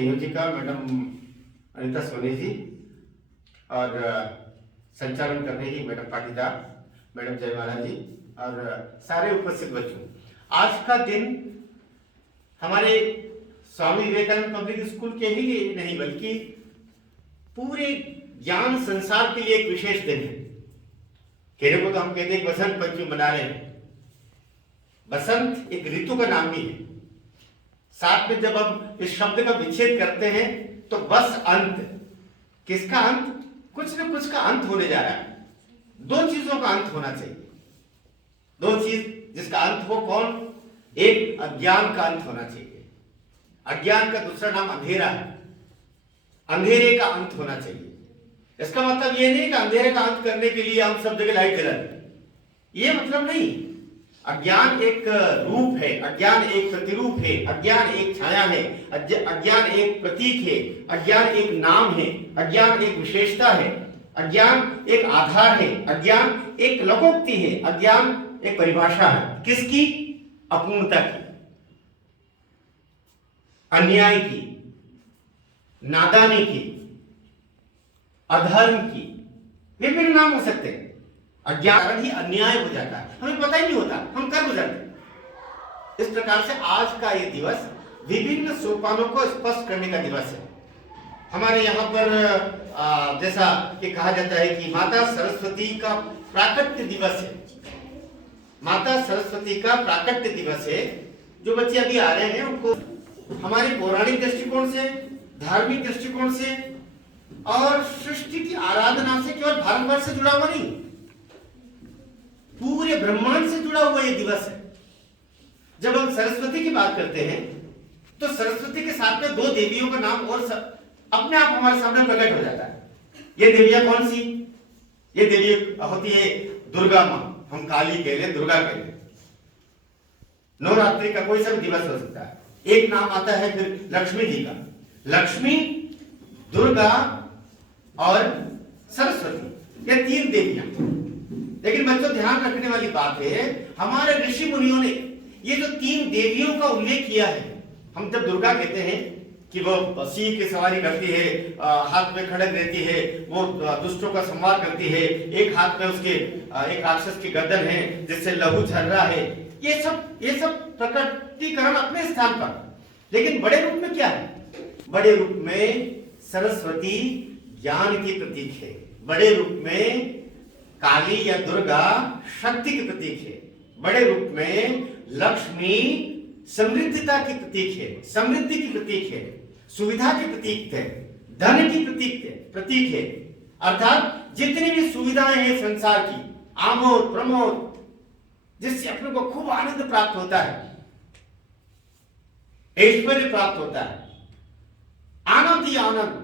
संयोजिका madam Anita Soni ji और संचालन कर रही मैडम पाटीदार, मैडम जयमाला जी और सारे उपस्थित बच्चों। आज का दिन हमारे स्वामी विवेकानंद पब्लिक स्कूल के ही लिए नहीं बल्कि पूरे ज्ञान संसार के लिए एक विशेष दिन है। कहने को तो हम कहते हैं बसंत पंचमी मना रहे हैं। बसंत एक ऋतु का नाम भी है। साथ में जब हम इस शब्द का विच्छेद करते हैं तो बस अंत, किसका अंत? कुछ न कुछ का अंत होने जा रहा है। दो चीजों का अंत होना चाहिए। दो चीज जिसका अंत हो, कौन? एक अज्ञान का अंत होना चाहिए। अज्ञान का दूसरा नाम अंधेरा है। अंधेरे का अंत होना चाहिए। इसका मतलब ये नहीं कि अंधेरे का अंत करने के लिए हम सब जगह लाइट जला दें, ये मतलब नहीं। अज्ञान एक रूप है, अज्ञान एक प्रतिरूप है, अज्ञान एक छाया है, अज्ञान एक प्रतीक है, अज्ञान एक नाम है, अज्ञान एक विशेषता है, अज्ञान एक आधार है, अज्ञान एक लोकोक्ति है, अज्ञान एक परिभाषा है। किसकी? अपूर्णता की, अन्याय की, नादानी की, अधर्म की, विभिन्न नाम हो सकते हैं। अज्ञान ही अन्याय हो जाता है, हमें पता ही नहीं होता, हम कर गुजरते। इस प्रकार से आज का ये दिवस विभिन्न सोपानों को स्पष्ट करने का दिवस है। हमारे यहाँ पर जैसा कि कहा जाता है कि माता सरस्वती का प्राकट्य दिवस है। माता सरस्वती का प्राकट्य दिवस है। जो बच्चे अभी आ रहे हैं उनको हमारे पौराणिक दृष्टिकोण से, धार्मिक दृष्टिकोण से और सृष्टि की आराधना से केवल भारतवर्ष से जुड़ा हुआ नहीं, पूरे ब्रह्मांड से जुड़ा हुआ ये दिवस है। जब हम सरस्वती की बात करते हैं तो सरस्वती के साथ में दो देवियों का नाम और अपने आप हमारे सामने प्रकट हो जाता है। ये देवियां कौन सी? ये देवी होती है दुर्गा मां, हम काली कह लें, दुर्गा कह लें। नवरात्रि का कोई सा भी दिवस हो सकता है। एक नाम आता है फिर लक्ष्मी जी का। लक्ष्मी, दुर्गा और सरस्वती, ये तीन देवियां। लेकिन बच्चों ध्यान रखने वाली बात है, हमारे ऋषि मुनियों ने ये जो तीन देवियों का उल्लेख किया है। हम जब दुर्गा कहते हैं कि वो सिंह की सवारी करती है, हाथ में खड़ग रहती है, वो दुष्टों का संहार करती है, एक हाथ में उसके एक राक्षस की गर्दन है जिससे लहू झर रहा है, ये सब प्रकटीकरण अपने स्थान पर। लेकिन बड़े रूप में क्या है? बड़े रूप में सरस्वती ज्ञान की प्रतीक है। बड़े रूप में काली या दुर्गा शक्ति की प्रतीक है। बड़े रूप में लक्ष्मी समृद्धता की प्रतीक है, समृद्धि की प्रतीक है, सुविधा की प्रतीक है, धन की प्रतीक है। अर्थात जितनी भी सुविधाएं हैं संसार की, आमोद प्रमोद, जिससे अपने को खूब आनंद प्राप्त होता है, ऐश्वर्य प्राप्त होता है, आनंद ही आनंद,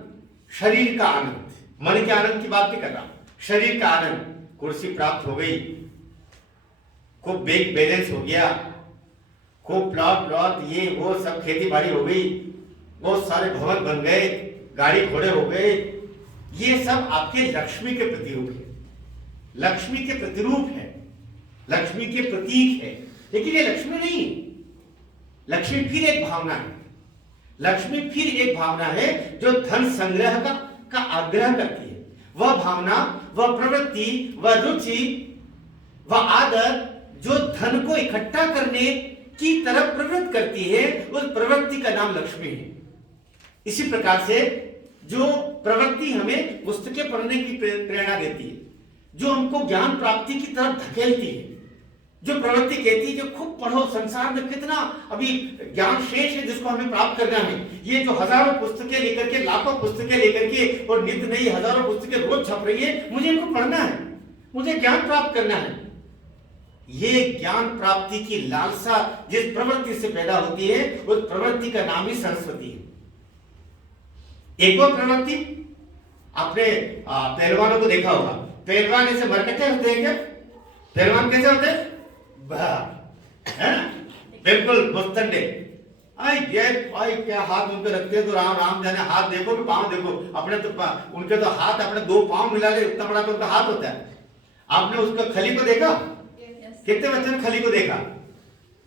शरीर का आनंद, मन के आनंद की बात नहीं कर रहा, शरीर का आनंद। कुर्सी प्राप्त हो गई, खूब बैंक बैलेंस हो गया, खूब प्लॉट ये वो सब खेती बाड़ी हो गई, बहुत सारे भवन बन गए, गाड़ी घोड़े हो गए, ये सब आपके लक्ष्मी के प्रतिरूप है, लक्ष्मी के प्रतिरूप है, लक्ष्मी के प्रतीक है। लेकिन ये लक्ष्मी नहीं, लक्ष्मी फिर एक भावना है। लक्ष्मी फिर एक भावना है जो धन संग्रह का आग्रह करती है। वह भावना, वह प्रवृत्ति, वह रुचि, वह आदत जो धन को इकट्ठा करने की तरफ प्रवृत्त करती है, उस प्रवृत्ति का नाम लक्ष्मी है। इसी प्रकार से जो प्रवृत्ति हमें पुस्तकें पढ़ने की प्रेरणा देती है, जो हमको ज्ञान प्राप्ति की तरफ धकेलती है, जो प्रवृत्ति कहती है कि खूब पढ़ो, संसार में कितना अभी ज्ञान शेष है जिसको हमें प्राप्त करना है। ये जो हजारों पुस्तकें लेकर के, लाखों पुस्तकें लेकर के और नित्य नई हजारों पुस्तकें रोज छप रही है, मुझे इनको पढ़ना है, मुझे ज्ञान प्राप्त करना है। ये ज्ञान प्राप्ति की लालसा जिस प्रवृत्ति से पैदा होती है, उस प्रवृत्ति का नाम ही सरस्वती है। एक और प्रवृत्ति, आपने पहलवानों को देखा होगा, पहलवान ऐसे मरकटे होते हैं क्या? पहलवान कैसे होते हैं? है ना, बिल्कुल मुस्तंडे। क्या हाथ उनके रखते हैं तो राम राम जाने, हाथ देखो कि पांव देखो, अपने तो उनके तो हाथ अपने दो पांव मिला ले, इतना बड़ा तो उनका हाथ होता है। आपने उसका खली को देखा? कितने बच्चों ने खली को देखा?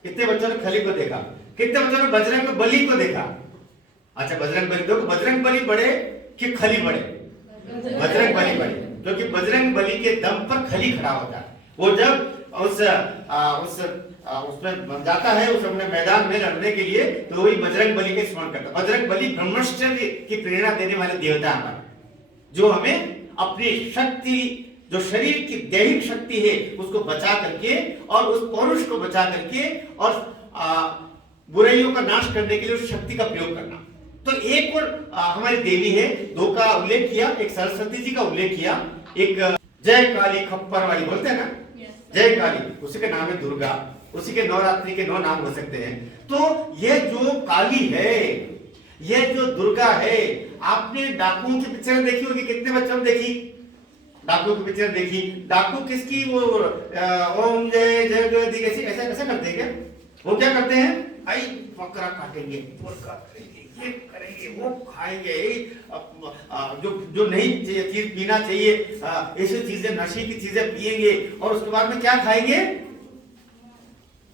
कितने बच्चों ने खली को देखा? कितने बच्चों ने बजरंग बली को देखा? अच्छा बजरंग बली, देखो बजरंग बली बड़े कि खली बड़े? बजरंग बली बड़े, क्योंकि बजरंग बली के दम पर खली खड़ा होता है। वो जब उसमें बन जाता है, उस अपने मैदान में लड़ने के लिए, तो वही बजरंग बली के स्मरण करता है। बजरंग बली ब्रह्मचर्य की प्रेरणा देने वाले देवता हमारे, जो हमें अपनी शक्ति, जो शरीर की दैहिक शक्ति है उसको बचा करके और उस पौरुष को बचा करके और बुराइयों का नाश करने के लिए उस शक्ति का प्रयोग करना। तो एक और हमारी देवी है, दो का उल्लेख किया, एक सरस्वती जी का उल्लेख किया, एक जय काली खप्पर वाली बोलते हैं ना, जय काली, उसी का नाम है दुर्गा, उसी के नवरात्रि के 9 नाम हो सकते हैं। तो यह जो काली है, यह जो दुर्गा है, आपने डाकुओं की पिक्चर देखी होगी, कितने बच्चों ने देखी डाकू की पिक्चर देखी? डाकू किसकी? वो ओम जय जगदीश ऐसा ऐसा करते हैं क्या? वो क्या करते हैं? आई बकरा काटेंगे, मुर्गा करेंगे, ये करेंगे, वो खाएंगे, जो जो नहीं चीज पीना चाहिए ऐसी चीजें, नशे की चीजें पिएंगे, और उसके बाद में क्या खाएंगे?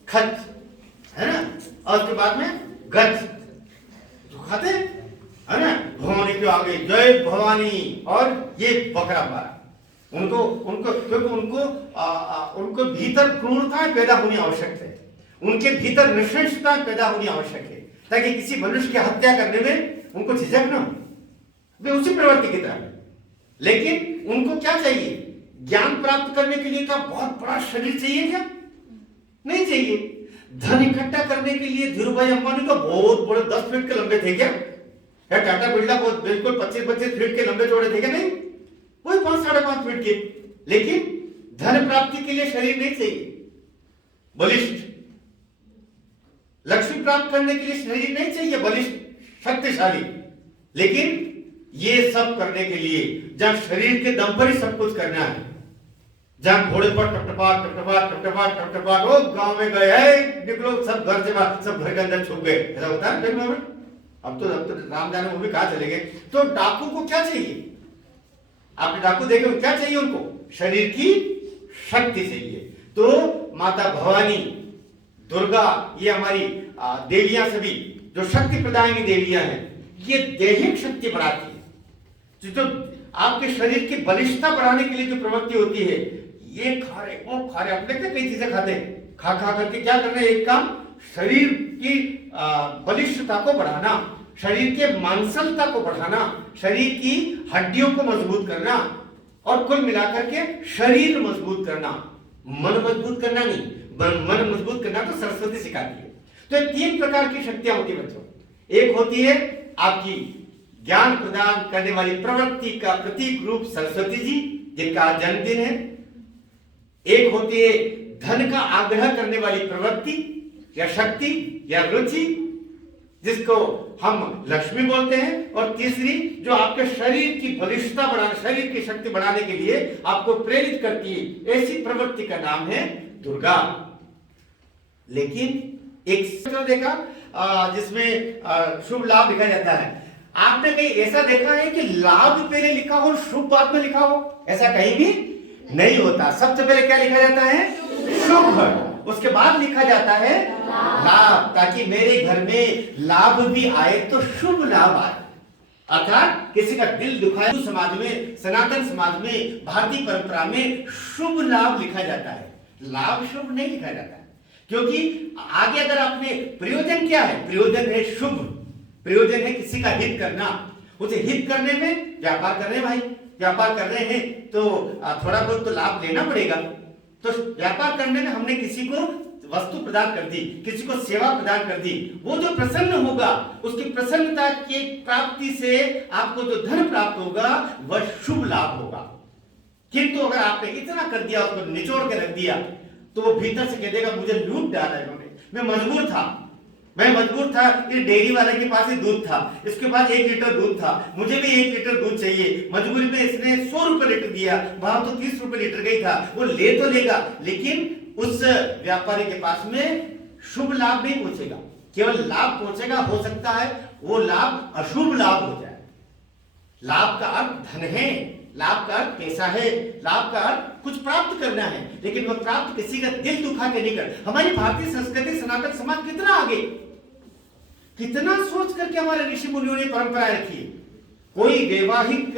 खच, है ना, और उसके बाद में गज तो खाते है ना। भवानी के आगे जय भवानी, और ये बकरा मारा उनको उनको क्योंकि उनको भीतर क्रूरता पैदा होनी आवश्यक है, उनके भीतर नृशंसता पैदा होनी आवश्यक है, ताकि किसी मनुष्य की हत्या करने में उनको झिझक न हो, वे उसी प्रवृत्ति की तरह। लेकिन उनको क्या चाहिए? ज्ञान प्राप्त करने के लिए क्या बहुत बड़ा शरीर चाहिए क्या? नहीं चाहिए। धन इकट्ठा करने के लिए धीरूभाई अंबानी तो बहुत बड़े 10 फीट के लंबे थे क्या? या टाटा बिरला बहुत बिल्कुल 25-25 फीट के लंबे चौड़े थे क्या? नहीं, वही 5-5.5 फीट के। लेकिन धन प्राप्ति के लिए शरीर नहीं चाहिए बलिष्ठ, लक्ष्मी प्राप्त करने के लिए शरीर नहीं चाहिए बलिष्ठ शक्तिशाली। लेकिन ये सब करने के लिए जब शरीर के दम पर ही सब कुछ करना है, जब घोड़े पर टपटपाट टपटपाट टपटपाट टपटपाट, वो गांव में गए है, निकलो सब घर से बाहर, सब घर के अंदर छुप गए, ऐसा होता है फिल्म में। अब तो राम जाने वो भी कहां चले गए। तो डाकू को क्या चाहिए? आपने डाकू देखे, क्या चाहिए उनको? शरीर की शक्ति चाहिए। तो माता भवानी, दुर्गा, ये हमारी देवियां सभी जो शक्ति प्रदायिनी देवियां हैं, ये दैहिक शक्ति बढ़ाती है। जो आपके शरीर की बलिष्ठता बढ़ाने के लिए जो प्रवृत्ति होती है, ये खा रहे वो खा रहे, अपने कई चीजें खाते हैं, खा खा करके क्या करना है? एक काम, शरीर की बलिष्ठता को बढ़ाना, शरीर के मांसलता को बढ़ाना, शरीर की हड्डियों को मजबूत करना, और कुल मिलाकर के शरीर मजबूत करना। मन मजबूत करना नहीं, मन मजबूत करना तो सरस्वती सिखाती है। तो ये 3 प्रकार की शक्तियां होती है बच्चों। एक होती है आपकी ज्ञान प्रदान करने वाली प्रवृत्ति का प्रतीक रूप सरस्वती जी, जिनका जन्मदिन है। एक होती है धन का आग्रह करने वाली प्रवृत्ति या शक्ति या रुचि, जिसको हम लक्ष्मी बोलते हैं। और तीसरी जो आपके शरीर की बलिष्ठता बढ़ाने, शरीर की शक्ति बढ़ाने के लिए आपको प्रेरित करती है, ऐसी प्रवृत्ति का नाम है दुर्गा। लेकिन एक देखा जिसमें शुभ लाभ लिखा जाता है। आपने कहीं ऐसा देखा है कि लाभ पहले लिखा हो, शुभ बाद में लिखा हो? ऐसा कहीं भी नहीं होता। सबसे पहले क्या लिखा जाता है? शुभ, उसके बाद लिखा जाता है लाभ, ताकि मेरे घर में लाभ भी आए तो शुभ लाभ आए। अर्थात किसी का दिल दुखाए। समाज में, सनातन समाज में, भारतीय परंपरा में शुभ लाभ लिखा जाता है, लाभ शुभ नहीं लिखा जाता है। क्योंकि आगे अगर आपने प्रयोजन क्या है? प्रयोजन है शुभ, प्रयोजन है किसी का हित करना। उसे हित करने में व्यापार कर रहे हैं भाई, व्यापार कर रहे हैं तो थोड़ा बहुत तो लाभ लेना पड़ेगा। तो व्यापार करने में हमने किसी को वस्तु प्रदान कर दी, किसी को सेवा प्रदान कर दी, वो जो प्रसन्न होगा, उसकी प्रसन्नता की प्राप्ति से आपको जो धन प्राप्त होगा वह शुभ लाभ होगा। किंतु अगर आपने इतना कर दिया, उसको निचोड़ के रख दिया, तो वो भीतर से कह देगा मुझे लूट डाला इन्होंने, मैं मजबूर था, इस डेयरी वाले के पास ही दूध था, इसके पास 1 लीटर दूध था, मुझे भी 1 लीटर दूध चाहिए, मजबूरी में इसने 100 रुपए लीटर दिया, वहां तो 30 रुपए लीटर गई था, वो ले तो लेगा, लेकिन उस व्यापारी के पास में शुभ लाभ नहीं पहुंचेगा, केवल लाभ पहुंचेगा। हो सकता है वो लाभ अशुभ लाभ हो जाए। लाभ का अर्थ धन है, लाभ का अर्थ पैसा है, लाभ का अर्थ कुछ प्राप्त करना है, लेकिन वह प्राप्त किसी का दिल दुखा के नहीं कर। हमारी भारतीय संस्कृति, सनातन समाज कितना आगे, कितना सोच करके हमारे ऋषि मुनियों ने परंपराएं रखी है। कोई वैवाहिक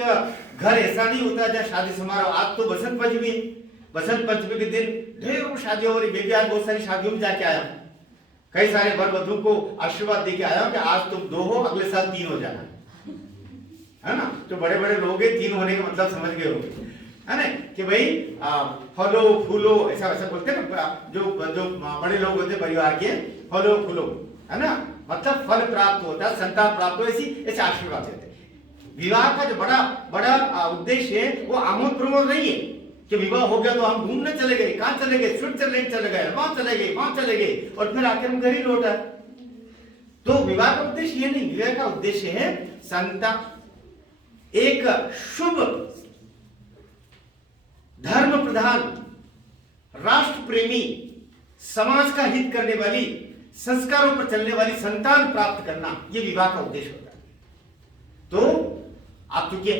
घर ऐसा नहीं होता जहाँ शादी समारोह। आज तो बसंत पंचमी, बसंत पंचमी के दिन ढेरों शादियां हो रही। मैं भी आज बहुत सारी शादियों में जाके आया हूँ, कई सारे वर वधू को आशीर्वाद देके आया हूँ कि आज तुम 2 हो, अगले साल 3 हो जाना, है ना। जो बड़े बड़े लोग हैं 3 होने का मतलब समझ गए होंगे, है ना, कि भाई फलो फूलो ऐसा वैसा बोलते हैं ना, जो बड़े लोग होते परिवार के, फलो फूलो, है ना, मतलब फल प्राप्त होता, संतान प्राप्त हो, ऐसे आशीर्वाद देते हैं। विवाह का जो बड़ा उद्देश्य है वो आमोद प्रमोद नहीं है कि विवाह हो गया तो हम घूमने चले गए, कहां चले गए, स्विट्जरलैंड चले गए, वहां चले गए और फिर आकर हम घर ही लौटा। तो विवाह का उद्देश्य ये नहीं, विवाह का उद्देश्य है संतान, एक शुभ धर्म प्रधान, राष्ट्र प्रेमी, समाज का हित करने वाली, संस्कारों पर चलने वाली संतान प्राप्त करना, यह विवाह का उद्देश्य होता है। तो आप चूंकि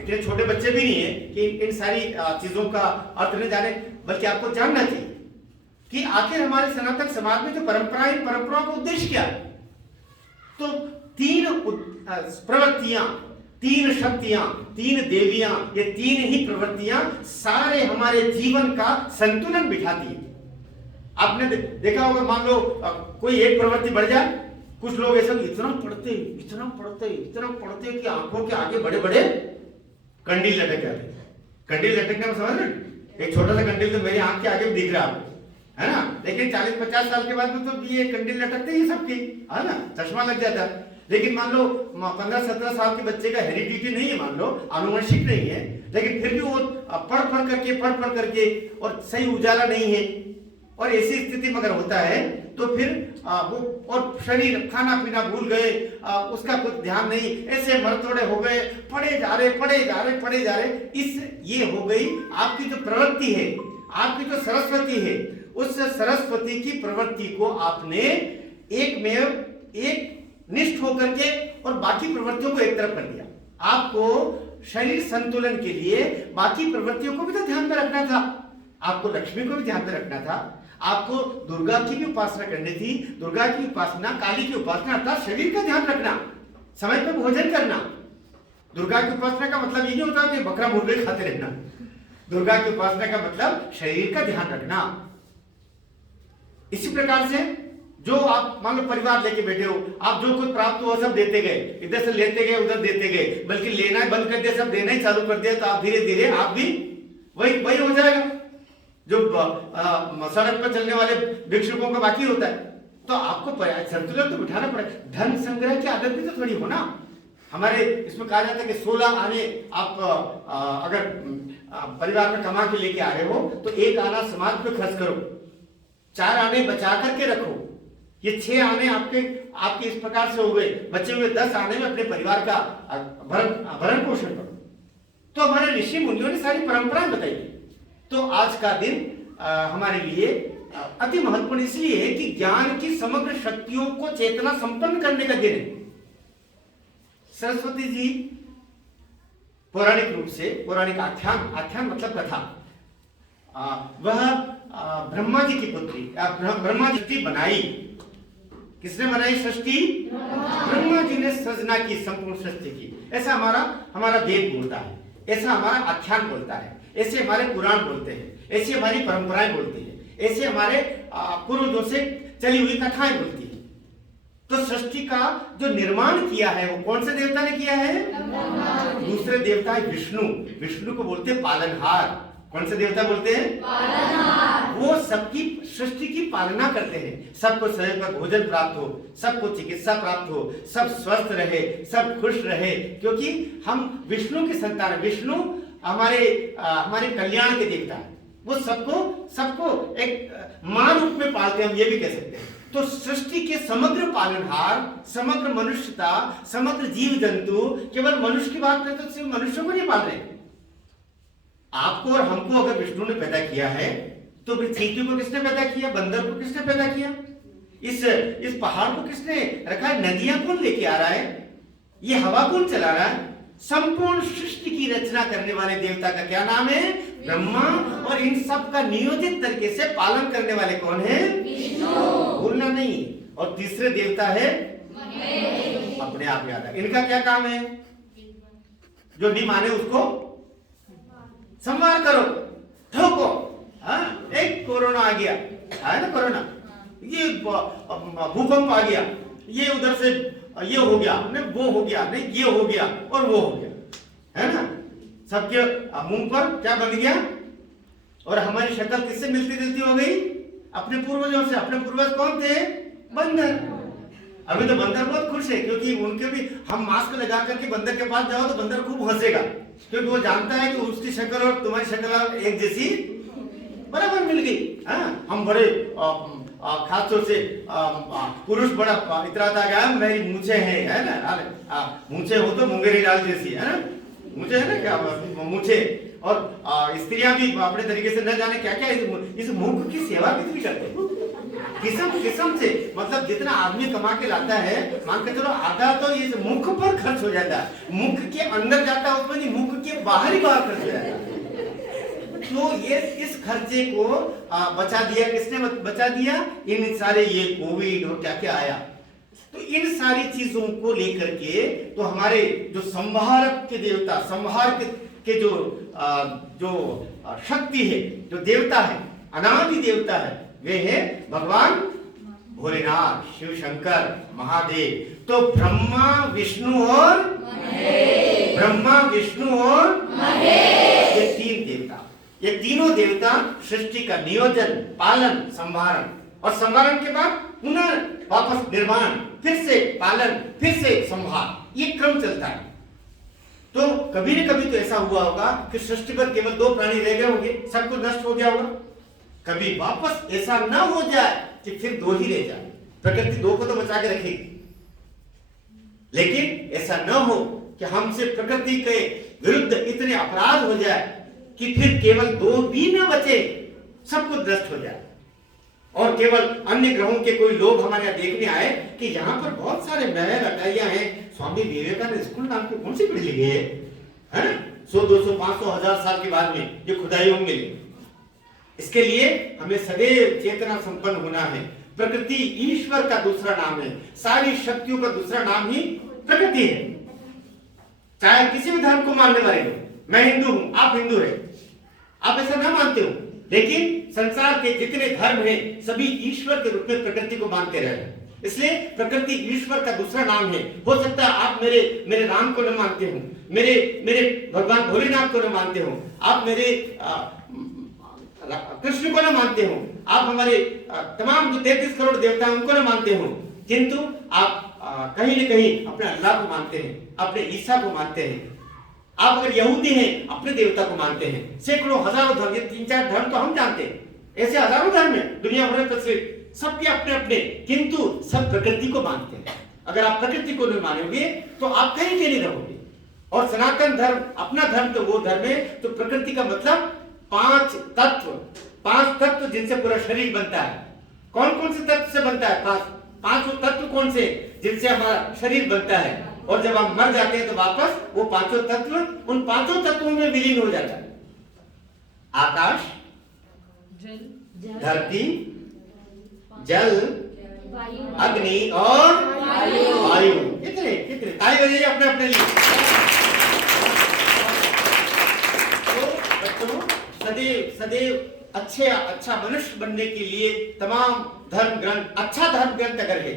इतने छोटे बच्चे भी नहीं है कि इन सारी चीजों का अर्थ नहीं जाने, बल्कि आपको जानना चाहिए कि आखिर हमारे सनातन समाज में जो परंपराओं का उद्देश्य क्या है। तो 3 प्रवृत्तियां, 3 शक्तियां, 3 देवियां, ये 3 ही प्रवृत्तियां सारे हमारे जीवन का संतुलन बिठाती है। आपने देखा होगा, मान लो कोई एक प्रवृत्ति बढ़ जाए, कुछ लोग ऐसा इतना पढ़ते कि आंखों के आगे बड़े बड़े कंडील लटक जाते। कंडील लटकने में समझ रहे, एक छोटा सा कंडील तो मेरी आंख के आगे भी दिख रहा है ना, लेकिन 40-50 साल के बाद में तो ये कंडील लटकते ही सबकी, है ना, चश्मा लग जाता है। लेकिन मान लो 15-17 साल के बच्चे का हेरिडिटी नहीं है, मान लो आनुवंशिक नहीं है, लेकिन फिर भी वो पढ़ करके और सही उजाला नहीं है, और ऐसी स्थिति में अगर होता है तो फिर वो और शरीर खाना पीना भूल गए, उसका कुछ ध्यान नहीं, ऐसे मरतोड़े हो गए, पढ़े जा रहे। इस ये हो गई आपकी जो प्रवृत्ति है, आपकी जो सरस्वती है, उस सरस्वती की प्रवृत्ति को आपने एक निष्ठ होकर के और बाकी प्रवृत्तियों को एक तरफ कर दिया। आपको शरीर संतुलन के लिए बाकी प्रवृत्तियों को भी तो ध्यान में रखना था, आपको लक्ष्मी को भी ध्यान में रखना था, आपको दुर्गा की भी उपासना करनी थी, दुर्गा की उपासना, काली की उपासना, अर्थात शरीर का ध्यान रखना, समय पर भोजन करना। दुर्गा की उपासना का मतलब ये नहीं होता कि बकरा मुर्गे खाते रहना। दुर्गा की उपासना का मतलब शरीर का ध्यान रखना। इसी प्रकार से जो आप मान लो परिवार लेके बैठे हो, आप जो कुछ प्राप्त हुआ सब देते गए, इधर से लेते गए उधर देते गए, बल्कि लेना बंद कर दिया, सब देना ही चालू कर दिया, तो आप धीरे धीरे आप भी वही हो जाएगा जो सड़क पर चलने वाले भिक्षुकों का बाकी होता है। तो आपको संतुलन तो बिठाना पड़ेगा। धन संग्रह की आदत भी तो थोड़ी हो ना। हमारे इसमें कहा जाता है कि 16 आने आप अगर परिवार में कमा के लेके आ रहे हो तो 1 आना समाज पे खर्च करो, 4 आने बचा करके रखो, ये 6 आने आपके इस प्रकार से हो गए, बचे हुए 10 आने में अपने परिवार का भरण पोषण करो। तो हमारे ऋषि मुनियों ने सारी परंपराएं बताई। तो आज का दिन हमारे लिए अति महत्वपूर्ण इसलिए है कि ज्ञान की समग्र शक्तियों को चेतना संपन्न करने का दिन है। सरस्वती जी पौराणिक रूप से, पौराणिक आख्यान मतलब कथा, वह ब्रह्मा जी की पुत्री, ब्रह्मा जी की बनाई। किसने बनाई सृष्टि? ब्रह्मा जी ने सृजना की, संपूर्ण सृष्टि की। ऐसा हमारा वेद बोलता है, ऐसा हमारा आख्यान बोलता है, ऐसे हमारे पुराण बोलते हैं, ऐसी हमारी परंपराएं बोलती है, ऐसे हमारे पूर्वजों से चली हुई कथाएं बोलती है। तो सृष्टि का जो निर्माण किया है वो कौन से देवता ने किया है? दूसरे देवता है विष्णु। विष्णु को बोलते हैं पालनहार। कौन से देवता बोलते हैं? पालनहार। वो सबकी सृष्टि की पालना करते हैं, सबको समय पर भोजन प्राप्त हो, सबको चिकित्सा प्राप्त हो, सब स्वस्थ रहे, सब खुश रहे, क्योंकि हम विष्णु की संतान। विष्णु हमारे कल्याण के देवता है। वो सबको एक मां रूप में पालते हैं, हम ये भी कह सकते हैं। तो सृष्टि के समग्र पालनहार, समग्र मनुष्यता, समग्र जीव जंतु, केवल मनुष्य की बात करें तो सिर्फ मनुष्यों को नहीं पाल रहे। आपको और हमको अगर विष्णु ने पैदा किया है तो फिर चींटी को किसने पैदा किया? बंदर को किसने पैदा किया? इस पहाड़ को किसने रखा है? नदियां कौन लेके आ रहा है? ये हवा कौन चला रहा है? संपूर्ण सृष्टि की रचना करने वाले देवता का क्या नाम है? ब्रह्मा। और इन सब का नियोजित तरीके से पालन करने वाले कौन है? विष्णु। भूलना नहीं। और तीसरे देवता है अपने आप याद है। इनका क्या काम है? जो नहीं माने उसको संवार करो, ठोको। हाँ, एक कोरोना आ गया, है ना कोरोना, ये भूकंप आ गया, ये उधर से ये हो गया, नहीं वो हो गया, नहीं ये हो गया और वो हो गया, है ना। सबके मुंह पर क्या बन गया? और हमारी शक्ल किससे मिलती जुलती हो गई? अपने पूर्वजों से। अपने पूर्वज कौन थे? बंदर। अभी तो बंदर बहुत खुश है, क्योंकि उनके भी हम मास्क लगा करके बंदर के पास जाओ तो बंदर खूब हंसेगा, क्योंकि वो जानता है कि उसकी शक्ल और तुम्हारी शक्ल एक जैसी बराबर मिल गई। हाँ, हम बड़े खास तौर से पुरुष बड़ा इतराता गया, मेरी मूंछें हैं, है ना, मूंछें हो तो मुंगेरी लाल जैसी, है ना, मुझे है ना क्या मूंछे। और स्त्रियां भी अपने तरीके से न जाने क्या क्या इस मुख की सेवा कितनी करते हैं, किस्म किस्म से। मतलब जितना आदमी कमा के लाता है, मान के चलो आधा तो इस मुख पर खर्च हो जाता है, मुख के अंदर जाता है उसमें नहीं, मुख के बाहर ही बाहर खर्च हो जाता है। तो ये इस खर्चे को बचा दिया, किसने बचा दिया? इन सारे ये कोविड और क्या क्या आया, तो इन सारी चीजों को लेकर के तो हमारे जो संहारक के देवता, संहार के जो शक्ति है, जो देवता है, अनादि देवता है, वे है भगवान भोलेनाथ, शिव शंकर, महादेव। तो ब्रह्मा विष्णु और महेश, ये तीन देवता, ये तीनों देवता सृष्टि का नियोजन, पालन, संभारण, और संभारण के बाद पुनः वापस निर्माण, फिर से पालन, फिर से संहार, ये क्रम चलता है। तो कभी न कभी तो ऐसा हुआ होगा कि सृष्टि पर केवल दो प्राणी रह गए होंगे, सब कुछ नष्ट हो गया होगा। कभी वापस ऐसा ना हो जाए कि फिर दो ही रह जाए, प्रकृति दो को तो बचा के रखेगी, लेकिन ऐसा न हो कि हमसे प्रकृति के विरुद्ध इतने अपराध हो जाए कि फिर केवल दो भी न बचे, सब कुछ नष्ट हो जाए, और केवल अन्य ग्रहों के कोई लोग हमारे यहाँ देखने आए कि यहाँ पर बहुत सारे महल अटारियां हैं, स्वामी विवेकानंद स्कूल नाम की कौन सी बिल्डिंग है ये, है ना, 100, 200, 500, 1000 साल के बाद में ये खुदाई होंगे। इसके लिए हमें सदैव चेतना संपन्न होना है। प्रकृति ईश्वर का दूसरा नाम है, सारी शक्तियों का दूसरा नाम ही प्रकृति है। चाहे किसी भी धर्म को मानने वाले लोग, मैं हिंदू हूं, आप हिंदू है, आप ऐसा ना मानते हो, लेकिन संसार के जितने धर्म हैं सभी ईश्वर के रूप में प्रकृति को मानते रहे हैं। इसलिए प्रकृति ईश्वर का दूसरा नाम है। हो सकता है आप मेरे राम को न मानते हो, मेरे भगवान भोलेनाथ को न मानते हो, आप मेरे कृष्ण को न मानते हो, आप हमारे तमाम जो 33 करोड़ देवता उनको न मानते हो, किंतु आप कहीं न कहीं अपने अल्लाह को मानते हैं, अपने ईसा को मानते हैं। आप अगर यहूदी हैं, अपने देवता को मानते हैं। सैकड़ों हजारों धर्म, 3-4 धर्म तो हम जानते हैं, ऐसे हजारों धर्म है दुनिया भर में प्रचलित, सबके अपने अपने, किंतु सब प्रकृति को मानते हैं। अगर आप प्रकृति को नहीं मानोगे तो आप कहीं के नहीं रहोगे। और सनातन धर्म अपना धर्म तो वो धर्म है, तो प्रकृति का मतलब 5 तत्व जिनसे पूरा शरीर बनता है। कौन कौन से तत्व से बनता है? 5 तत्व कौन से जिनसे हमारा शरीर बनता है, और जब हम मर जाते हैं तो वापस वो 5 तत्व उन 5 तत्वों में विलीन हो जाता है। आकाश, धरती, जल, अग्नि और वायु। कितने ताली बजाइए अपने अपने लिए। तो बच्चों, सदैव अच्छा मनुष्य बनने के लिए तमाम धर्म ग्रंथ, अच्छा धर्म ग्रंथ अगर है,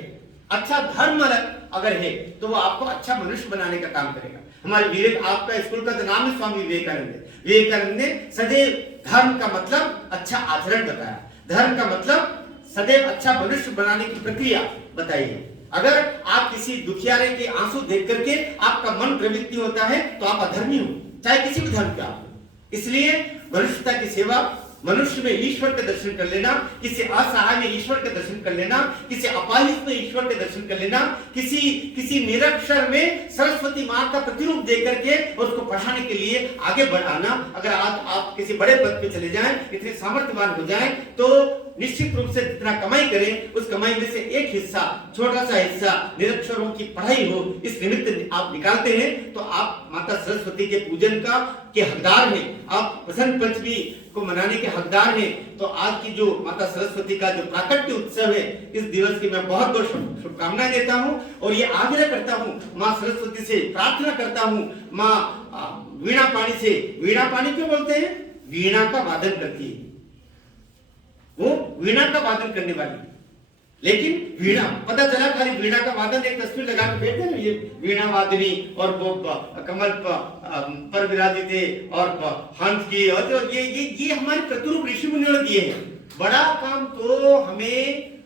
अच्छा धर्म अगर है, तो वो आपको अच्छा मनुष्य बनाने का काम करेगा। हमारे आपका स्कूल का तो नाम है स्वामी विवेकानंद है। विवेकानंद ने सदैव धर्म का मतलब अच्छा आचरण बताया, धर्म का मतलब सदैव अच्छा मनुष्य बनाने की प्रक्रिया बताई है। अगर आप किसी दुखियारे के आंसू देख करके आपका मन प्रवृत्ति होता है तो आप अधर्मी हो, चाहे किसी भी धर्म का आप। इसलिए मनुष्यता की सेवा, मनुष्य में ईश्वर के दर्शन कर लेना, किसी असहाय में ईश्वर के दर्शन कर लेना, किसी अपाहिज में ईश्वर के दर्शन कर लेना, किसी निरक्षर में सरस्वती मां का प्रतिरूप दे करके उसको पढ़ाने के लिए आगे बढ़ाना। अगर आज आप किसी बड़े पद पे चले जाएं, इतने सामर्थ्यवान हो जाएं, तो निश्चित रूप से जितना कमाई करें उस कमाई में से एक हिस्सा, छोटा सा हिस्सा निरक्षरों की पढ़ाई हो, इस निमित्त आप निकालते हैं तो आप माता सरस्वती के पूजन के हकदार हैं। आप बसंत पंचमी को मनाने के हकदार हैं। तो आज की जो माता सरस्वती का जो प्राकट्य उत्सव है, इस दिवस की मैं बहुत बहुत शुभकामनाएं देता हूं और ये आग्रह करता हूं, माँ सरस्वती से प्रार्थना करता हूं, माँ वीणा पाणी से, वीणा पाणी क्यों बोलते हैं? वीणा का वादन करती है, वो वीणा का वादन करने वाली। लेकिन वीणा पता चला खाली वीणा का वादन, एक तस्वीर लगा के बैठे ना, ये वीणा वादनी और वो कमल पर विराजित है और हंस की, और ये हमारे प्रतिरूप ऋषि मुनियों ने दिए हैं। बड़ा काम तो हमें